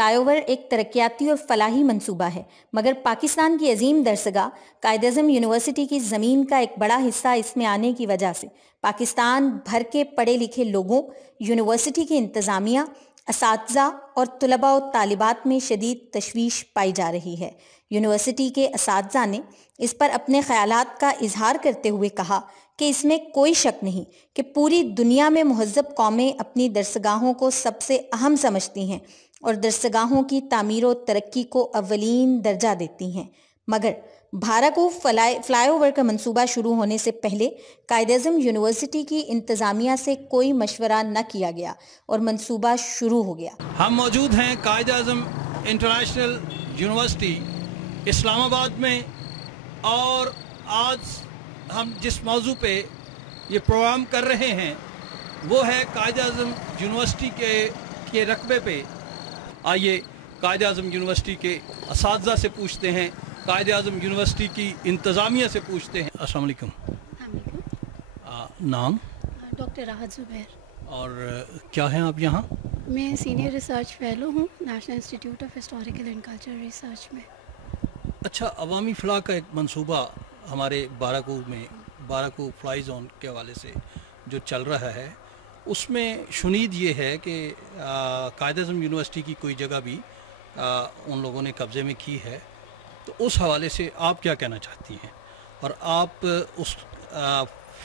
Fly over ایک ترقیاتی اور فلاحی منصوبہ ہے، مگر پاکستان کی عظیم درسگاہ قائد اعظم یونیورسٹی کی زمین کا ایک بڑا حصہ اس میں آنے کی وجہ سے پاکستان بھر کے پڑھے لکھے لوگوں، یونیورسٹی کی انتظامیہ، اساتذہ اور طلباء و طالبات میں شدید تشویش پائی جا رہی ہے۔ یونیورسٹی کے اساتذہ نے اس پر اپنے خیالات کا اظہار کرتے ہوئے کہا کہ اس میں کوئی شک نہیں کہ پوری دنیا میں مہذب قومیں اپنی درسگاہوں کو سب سے اہم سمجھتی ہیں اور درسگاہوں کی تعمیر و ترقی کو اولین درجہ دیتی ہیں، مگر بھارا کو فلائی اوور کا منصوبہ شروع ہونے سے پہلے قائد اعظم یونیورسٹی کی انتظامیہ سے کوئی مشورہ نہ کیا گیا اور منصوبہ شروع ہو گیا۔ ہم موجود ہیں قائد اعظم انٹرنیشنل یونیورسٹی اسلام آباد میں، اور آج ہم جس موضوع پہ یہ پروگرام کر رہے ہیں وہ ہے قائد اعظم یونیورسٹی کے رقبے پہ۔ آئیے قائد اعظم یونیورسٹی کے اساتذہ سے پوچھتے ہیں، قائد اعظم یونیورسٹی کی انتظامیہ سے پوچھتے ہیں۔ السلام علیکم۔ نام؟ ڈاکٹر راحت زبیر۔ اور کیا ہیں آپ یہاں؟ میں سینئر ریسرچ فیلو ہوں national institute of historical and cultural research میں۔ اچھا، عوامی فلاح کا ایک منصوبہ ہمارے بارہکو فلائی زون کے حوالے سے جو چل رہا ہے، اس میں شنید یہ ہے کہ قائد اعظم یونیورسٹی کی کوئی جگہ بھی ان لوگوں نے قبضے میں کی ہے، تو اس حوالے سے آپ کیا کہنا چاہتی ہیں؟ اور آپ اس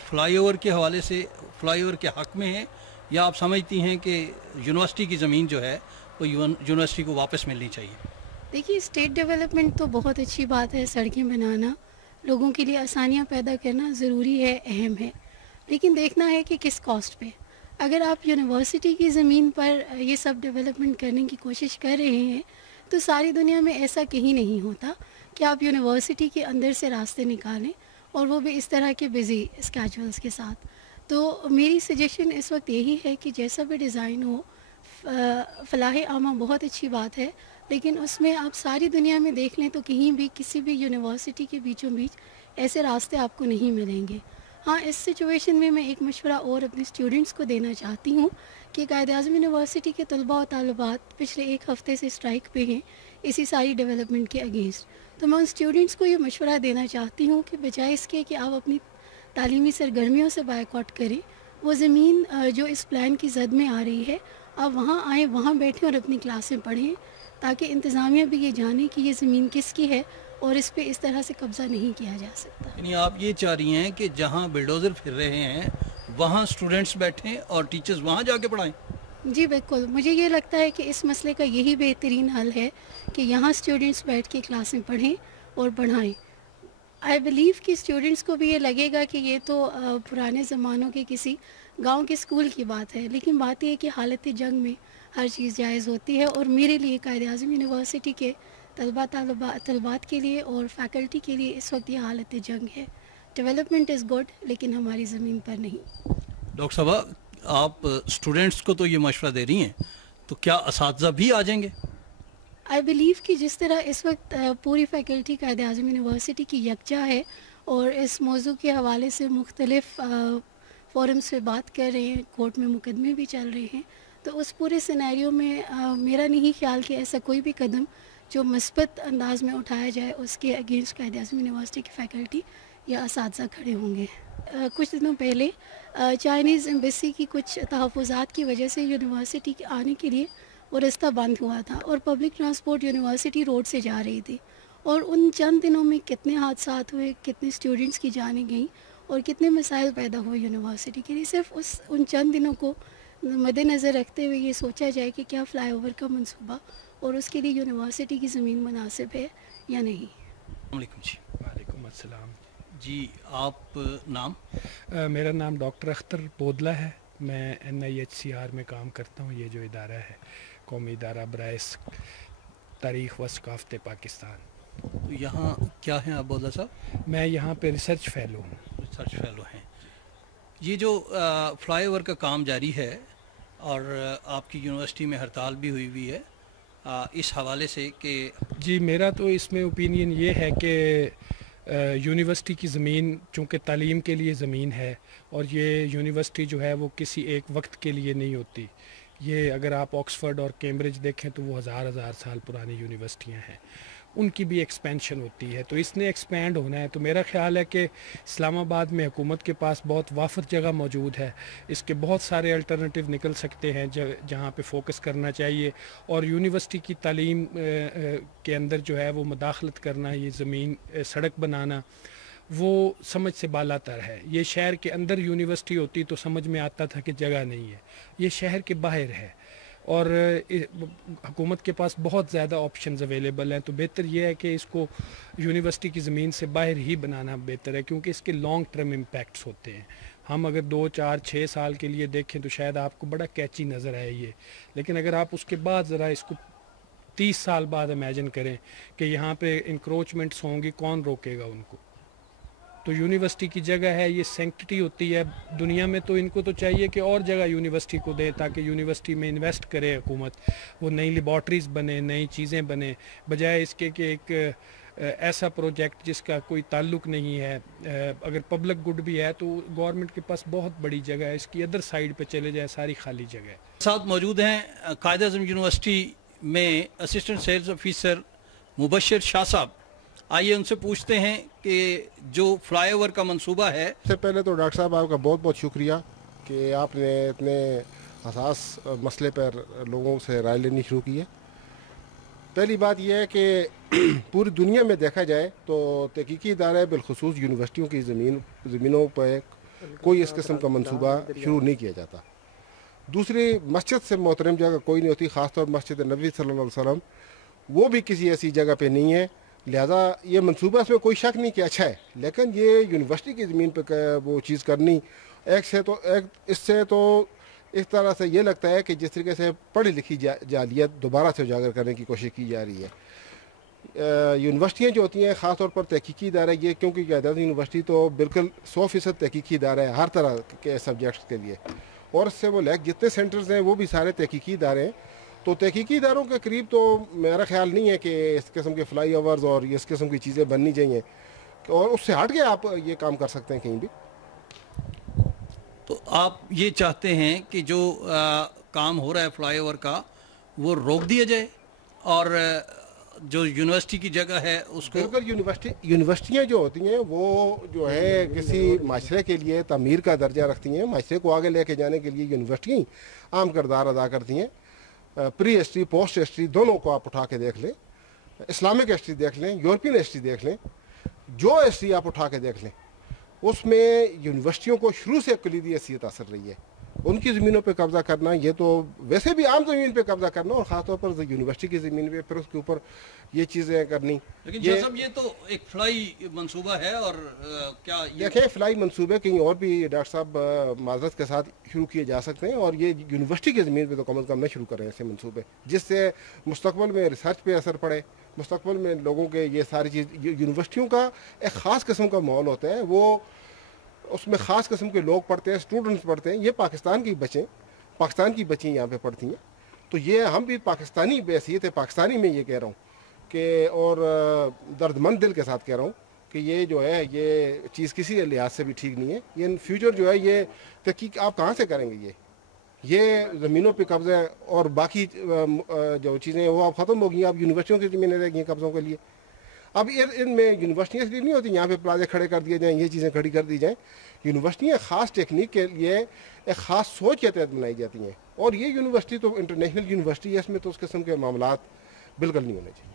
فلائی اوور کے حوالے سے فلائی اوور کے حق میں ہیں، یا آپ سمجھتی ہیں کہ یونیورسٹی کی زمین جو ہے وہ یونیورسٹی کو واپس ملنی چاہیے؟ دیکھیے، اسٹیٹ ڈیولپمنٹ تو بہت اچھی بات ہے، سڑکیں بنانا، لوگوں کے لیے آسانیاں پیدا کرنا ضروری ہے، اہم ہے، لیکن دیکھنا ہے کہ کس کاسٹ پہ۔ اگر آپ یونیورسٹی کی زمین پر یہ سب ڈیولپمنٹ کرنے کی کوشش کر رہے ہیں تو ساری دنیا میں ایسا کہیں نہیں ہوتا کہ آپ یونیورسٹی کے اندر سے راستے نکالیں، اور وہ بھی اس طرح کے بزی اسکیجولز کے ساتھ۔ تو میری سجیشن اس وقت یہی ہے کہ جیسا بھی ڈیزائن ہو، فلاح عامہ بہت اچھی بات ہے، لیکن اس میں آپ ساری دنیا میں دیکھ لیں تو کہیں بھی کسی بھی یونیورسٹی کے بیچوں بیچ ایسے راستے آپ کو نہیں ملیں گے۔ ہاں، اس سچویشن میں ایک مشورہ اور اپنے اسٹوڈنٹس کو دینا چاہتی ہوں کہ قائد اعظم یونیورسٹی کے طلباء و طالبات پچھلے ایک ہفتے سے اسٹرائک پہ ہیں اسی ساری ڈیولپمنٹ کے اگینسٹ۔ تو میں ان اسٹوڈنٹس کو یہ مشورہ دینا چاہتی ہوں کہ بجائے اس کے کہ آپ اپنی تعلیمی سرگرمیوں سے بائیکاٹ کریں، وہ زمین جو اس پلان کی زد میں آ رہی ہے، آپ وہاں آئیں، وہاں بیٹھیں اور اپنی کلاسیں پڑھیں، تاکہ انتظامیہ بھی یہ جانے کہ یہ زمین کس کی ہے اور اس پہ اس طرح سے قبضہ نہیں کیا جا سکتا۔ یعنی آپ یہ چاہ رہی ہیں کہ جہاں بلڈوزر پھر رہے ہیں وہاں اسٹوڈنٹس بیٹھیں اور ٹیچرز وہاں جا کے پڑھائیں؟ جی بالکل، مجھے یہ لگتا ہے کہ اس مسئلے کا یہی بہترین حل ہے کہ یہاں اسٹوڈنٹس بیٹھ کے کلاسیں پڑھیں اور پڑھائیں۔ آئی بلیو کہ اسٹوڈنٹس کو بھی یہ لگے گا کہ یہ تو پرانے زمانوں کے کسی گاؤں کے اسکول کی بات ہے، لیکن بات یہ ہے کہ حالت جنگ میں ہر چیز جائز ہوتی ہے، اور میرے لیے قائد اعظم یونیورسٹی کے طلبات کے لیے اور فیکلٹی کے لیے اس وقت یہ حالت جنگ ہے۔ ڈیولپمنٹ از گڈ، لیکن ہماری زمین پر نہیں۔ ڈاکٹر صاحبہ، آپ اسٹوڈنٹس کو تو یہ مشورہ دے رہی ہیں، تو کیا اساتذہ بھی آ جائیں گے؟ آئی بلیو کہ جس طرح اس وقت پوری فیکلٹی قائد اعظم یونیورسٹی کی یکجا ہے اور اس موضوع کے حوالے سے مختلف فورمز پہ بات کر رہے ہیں، کورٹ میں مقدمے بھی چل رہے ہیں، تو اس پورے سینیریو میں میرا نہیں خیال کہ ایسا کوئی بھی قدم جو مثبت انداز میں اٹھایا جائے اس کے اگینسٹ قائد اعظم یونیورسٹی کی فیکلٹی یا اساتذہ کھڑے ہوں گے۔ کچھ دنوں پہلے چائنیز ایمبیسی کی کچھ تحفظات کی وجہ سے یونیورسٹی کے آنے کے لیے وہ رستہ بند ہوا تھا، اور پبلک ٹرانسپورٹ یونیورسٹی روڈ سے جا رہی تھی، اور ان چند دنوں میں کتنے حادثات ہوئے، کتنے اسٹوڈنٹس کی جانیں گئیں اور کتنے مسائل پیدا ہوئے یونیورسٹی کے لیے۔ صرف ان چند دنوں کو مد نظر رکھتے ہوئے یہ سوچا جائے کہ کیا فلائی اوور کا منصوبہ اور اس کے لیے یونیورسٹی کی زمین مناسب ہے یا نہیں۔ السلام علیکم جی۔ وعلیکم السلام جی، آپ نام؟ میرا نام ڈاکٹر اختر بودلہ ہے، میں NIHCR میں کام کرتا ہوں۔ یہ جو ادارہ ہے، قومی ادارہ برائے تاریخ و ثقافت پاکستان۔ تو یہاں کیا ہیں آپ بودلہ صاحب؟ میں یہاں پہ ریسرچ فیلو ہوں۔ ریسرچ فیلو ہیں۔ یہ جو فلائی اوور کا کام جاری ہے اور آپ کی یونیورسٹی میں ہڑتال بھی ہوئی ہے، اس حوالے سے کہ جی، میرا تو اس میں اوپینین یہ ہے کہ یونیورسٹی کی زمین چونکہ تعلیم کے لیے زمین ہے، اور یہ یونیورسٹی جو ہے وہ کسی ایک وقت کے لیے نہیں ہوتی، یہ اگر آپ آکسفورڈ اور کیمبرج دیکھیں تو وہ ہزار سال پرانی یونیورسٹیاں ہیں، ان کی بھی ایکسپینشن ہوتی ہے، تو اس نے ایکسپینڈ ہونا ہے۔ تو میرا خیال ہے کہ اسلام آباد میں حکومت کے پاس بہت وافر جگہ موجود ہے، اس کے بہت سارے الٹرنیٹیو نکل سکتے ہیں جہاں پہ فوکس کرنا چاہیے، اور یونیورسٹی کی تعلیم کے اندر جو ہے وہ مداخلت کرنا، یہ زمین سڑک بنانا، وہ سمجھ سے بالا تر ہے۔ یہ شہر کے اندر یونیورسٹی ہوتی تو سمجھ میں آتا تھا کہ جگہ نہیں ہے، یہ شہر کے باہر ہے، اور حکومت کے پاس بہت زیادہ آپشنز اویلیبل ہیں، تو بہتر یہ ہے کہ اس کو یونیورسٹی کی زمین سے باہر ہی بنانا بہتر ہے، کیونکہ اس کے لانگ ٹرم امپیکٹس ہوتے ہیں۔ ہم اگر 2 4 6 سال کے لیے دیکھیں تو شاید آپ کو بڑا کیچی نظر آئے یہ، لیکن اگر آپ اس کے بعد ذرا اس کو 30 سال بعد امیجن کریں کہ یہاں پہ انکروچمنٹس ہوں گی، کون روکے گا ان کو؟ تو یونیورسٹی کی جگہ ہے، یہ سینکٹی ہوتی ہے دنیا میں، تو ان کو تو چاہیے کہ اور جگہ یونیورسٹی کو دیں تاکہ یونیورسٹی میں انویسٹ کرے حکومت، وہ نئی لیبارٹریز بنے، نئی چیزیں بنے، بجائے اس کے کہ ایک ایسا پروجیکٹ جس کا کوئی تعلق نہیں ہے۔ اگر پبلک گڈ بھی ہے تو گورنمنٹ کے پاس بہت بڑی جگہ ہے، اس کی ادر سائڈ پہ چلے جائے، ساری خالی جگہ ہے۔ ساتھ موجود ہیں قائد اعظم یونیورسٹی میں اسسٹنٹ سیلز آفیسر مبشر شاہ صاحب، آئیے ان سے پوچھتے ہیں کہ جو فلائی اوور کا منصوبہ ہے۔ سب سے پہلے تو ڈاکٹر صاحب آپ کا بہت بہت شکریہ کہ آپ نے اتنے حساس مسئلے پر لوگوں سے رائے لینی شروع کی ہے۔ پہلی بات یہ ہے کہ پوری دنیا میں دیکھا جائے تو تحقیقی ادارے بالخصوص یونیورسٹیوں کی زمینوں پہ کوئی اس قسم کا منصوبہ شروع نہیں کیا جاتا۔ دوسری، مسجد سے محترم جگہ کوئی نہیں ہوتی، خاص طور مسجد نبوی صلی اللہ علیہ وسلم، وہ بھی کسی ایسی جگہ پہ نہیں ہے، لہذا یہ منصوبہ اس میں کوئی شک نہیں کہ اچھا ہے، لیکن یہ یونیورسٹی کی زمین پہ وہ چیز کرنی اس سے تو اس طرح سے یہ لگتا ہے کہ جس طریقے سے پڑھی لکھی جعلیت دوبارہ سے اجاگر کرنے کی کوشش کی جا رہی ہے۔ یونیورسٹیاں جو ہوتی ہیں خاص طور پر تحقیقی ادارے، یہ کیونکہ قائد اعظم یونیورسٹی تو بالکل 100% تحقیقی ادارہ ہے ہر طرح کے سبجیکٹس کے لیے، اور اس سے وہ جتنے سینٹرز ہیں وہ بھی سارے تحقیقی ادارے ہیں، تو تحقیقی اداروں کے قریب تو میرا خیال نہیں ہے کہ اس قسم کے فلائی اوورز اور اس قسم کی چیزیں بننی چاہیے، اور اس سے ہٹ کے آپ یہ کام کر سکتے ہیں کہیں بھی۔ تو آپ یہ چاہتے ہیں کہ جو کام ہو رہا ہے فلائی اوور کا وہ روک دیا جائے، اور جو یونیورسٹی کی جگہ ہے اس کو؟ بالکل، یونیورسٹیاں جو ہوتی ہیں وہ جو ہے کسی معاشرے کے لیے تعمیر کا درجہ رکھتی ہیں، معاشرے کو آگے لے کے جانے کے لیے یونیورسٹیاں عام کردار ادا کرتی ہیں۔ پری ہسٹری، پوسٹ ہسٹری دونوں کو آپ اٹھا کے دیکھ لیں، اسلامک ہسٹری دیکھ لیں، یورپین ہسٹری دیکھ لیں، جو ہسٹری آپ اٹھا کے دیکھ لیں، اس میں یونیورسٹیوں کو شروع سے کلیدی حیثیت حاصل رہی ہے۔ ان کی زمینوں پہ قبضہ کرنا، یہ تو ویسے بھی عام زمین پہ قبضہ کرنا، اور خاص طور پر یونیورسٹی کی زمین پہ پھر اس کے اوپر یہ چیزیں کرنی، لیکن شاہ صاحب یہ تو ایک فلائی منصوبہ ہے، اور کیا دیکھیں فلائی منصوبے کہیں اور بھی ڈاکٹر صاحب معذرت کے ساتھ شروع کیے جا سکتے ہیں، اور یہ یونیورسٹی کی زمین پہ تو کم از کم نہ شروع کریں ایسے منصوبے، جس سے مستقبل میں ریسرچ پہ اثر پڑے، مستقبل میں لوگوں کے یہ ساری چیز، یونیورسٹیوں کا ایک خاص قسم کا ماحول ہوتا ہے، وہ اس میں خاص قسم کے لوگ پڑھتے ہیں، اسٹوڈنٹس پڑھتے ہیں، یہ پاکستان کی بچیں یہاں پہ پڑھتی ہیں، تو یہ ہم بھی پاکستانی بحیثیت ہے، پاکستانی میں یہ کہہ رہا ہوں کہ، اور درد مند دل کے ساتھ کہہ رہا ہوں کہ یہ جو ہے یہ چیز کسی لحاظ سے بھی ٹھیک نہیں ہے۔ یہ ان فیوچر جو ہے یہ تحقیق آپ کہاں سے کریں گے؟ یہ زمینوں پہ قبضے اور باقی جو چیزیں وہ اب ختم ہو گئی، اب یونیورسٹیوں کی زمینیں رہ گئی ہیں قبضوں کے لیے۔ اب ان میں یونیورسٹیاں اس لیے نہیں ہوتی یہاں پہ پلازے کھڑے کر دیے جائیں، یہ چیزیں کھڑی کر دی جائیں، یونیورسٹیاں خاص ٹیکنیک کے لیے ایک خاص سوچ کے تحت بنائی جاتی ہیں، اور یہ یونیورسٹی تو انٹرنیشنل یونیورسٹی ہے، اس میں تو اس قسم کے معاملات بالکل نہیں ہونے چاہیے۔